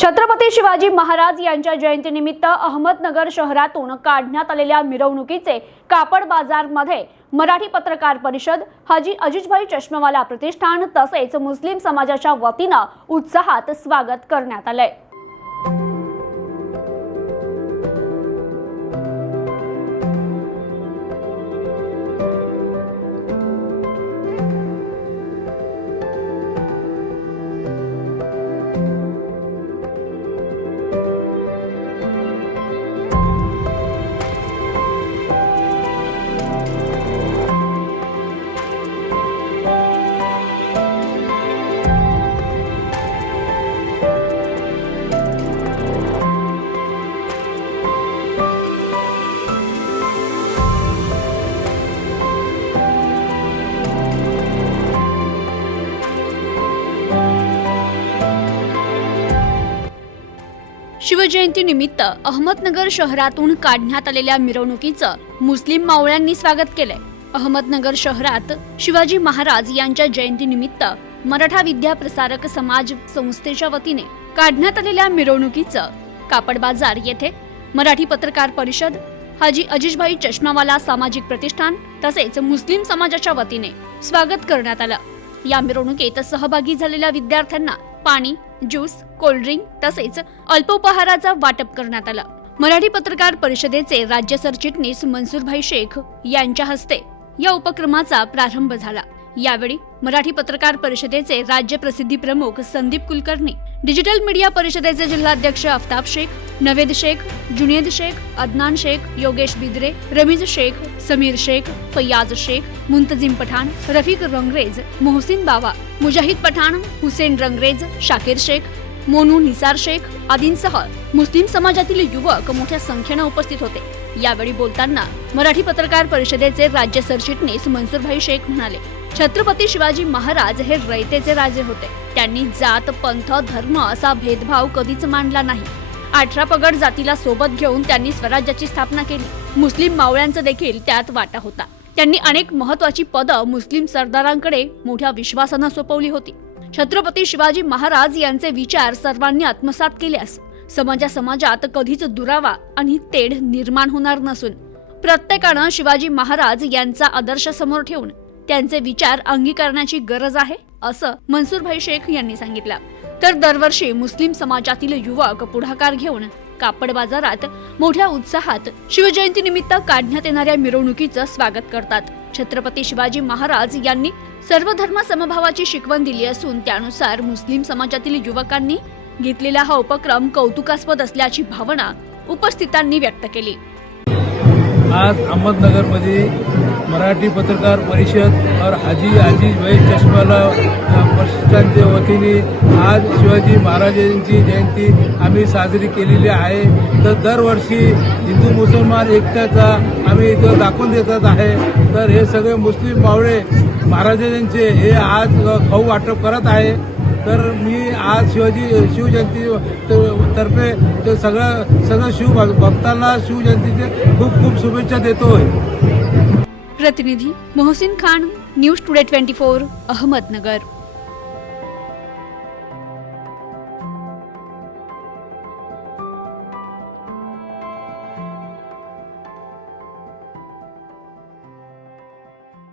छत्रपती शिवाजी महाराज यांच्या जयंतीनिमित्त अहमदनगर शहरातून काढण्यात आलेल्या मिरवणुकीचे कापड बाजारमध्ये मराठी पत्रकार परिषद हाजी अजिजभाई चष्मेवाला प्रतिष्ठान तसेच मुस्लिम समाजाच्या वतीनं उत्साहात स्वागत करण्यात आलंय. शिवजयंतीनिमित्त अहमदनगर शहरातून काढण्यात आलेल्या मिरवणुकीचं मुस्लिम मावळ्यांनी स्वागत केलंय. अहमदनगर शहरात शिवाजी महाराज यांच्या जयंतीनिमित्त मराठा विद्या प्रसारक समाज संस्थेच्या वतीने काढण्यात आलेल्या मिरवणुकीचं कापड बाजार येथे मराठी पत्रकार परिषद हाजी अजिजभाई चष्मावाला सामाजिक प्रतिष्ठान तसेच मुस्लिम समाजाच्या वतीने स्वागत करण्यात आलं. या मिरवणुकीत सहभागी झालेल्या विद्यार्थ्यांना पाणी ज्यूस कोल्ड्रिंक तसेच अल्पोपहाराचा वाटप करण्यात आला. मराठी पत्रकार परिषदेचे राज्य सरचिटणीस मनसूरभाई शेख यांच्या हस्ते या उपक्रमाचा प्रारंभ झाला. यावेळी मराठी पत्रकार परिषदेचे राज्य प्रसिद्धी प्रमुख संदीप कुलकर्णी डिजिटल मीडिया परिषदेचे जिल्हाध्यक्ष अफ्ताब शेख नवेद शेख जुनेद शेख अदनान शेख योगेश बिद्रे रमीज शेख समीर शेख फैयाज शेख मुंतजिम पठाण रफिक रंगरेज मोहसिन बावा मुजाहिद पठाण हुसेन रंगरेज शाकीर शेख मोनू निसार शेख आदींसह मुस्लिम समाजातील युवक मोठ्या संख्येनं उपस्थित होते. यावेळी बोलताना मराठी पत्रकार परिषदेचे राज्य सरचिटणीस मनसुरभाई शेख म्हणाले छत्रपती शिवाजी महाराज हे रयतेचे राजे होते. त्यांनी जात पंथ धर्म असा भेदभाव कधीच मांडला नाही. अठरा पगड जातीला सोबत घेऊन त्यांनी स्वराज्याची स्थापना केली. मुस्लिम मावळ्यांचा देखील त्यात वाटा होता. त्यांनी अनेक महत्वाची पदं मुस्लिम सरदारांकडे मोठ्या विश्वासानं सोपवली होती. छत्रपती शिवाजी महाराज यांचे विचार सर्वांनी आत्मसात केल्यास समाजा समाजात कधीच दुरावा आणि तेढ निर्माण होणार नसून प्रत्येकानं शिवाजी महाराज यांचा आदर्श समोर ठेवून त्यांचे विचार अंगीकारण्याची गरज आहे असं मनसूरभाई शेख यांनी सांगितलं. तर दरवर्षी मुस्लिम समाजातील युवक पुढाकार घेऊन कापड बाजारात मोठ्या उत्साहात शिवजयंती निमित्त काढण्यात येणाऱ्या मिरवणुकीचं स्वागत करतात. छत्रपती शिवाजी महाराज यांनी सर्व धर्म समभावाची शिकवण दिली असून त्यानुसार मुस्लिम समाजातील युवकांनी घेतलेला हा उपक्रम कौतुकास्पद असल्याची भावना उपस्थितांनी व्यक्त केली. आज अहमदनगरमध्ये मराठी पत्रकार परिषद और हाजी आजी भाई चष्माला परिषदांच्या वतीने आज शिवाजी महाराजांची जयंती आम्ही साजरी केलेली आहे. तर दरवर्षी हिंदू मुसलमान एकट्याचा आम्ही इथं दाखवून देतात आहे. तर हे सगळे मुस्लिम मावळे महाराजांचे हे आज खाऊ वाटप करत आहे. तर मी आज शिवाजी शिवजयंती तर्फे ते सगळं सगळं शिव भक्तांना शिवजयंतीचे खूप खूप शुभेच्छा देतोय. प्रतिनिधी Mohsin Khan news today twenty four Ahmednagar.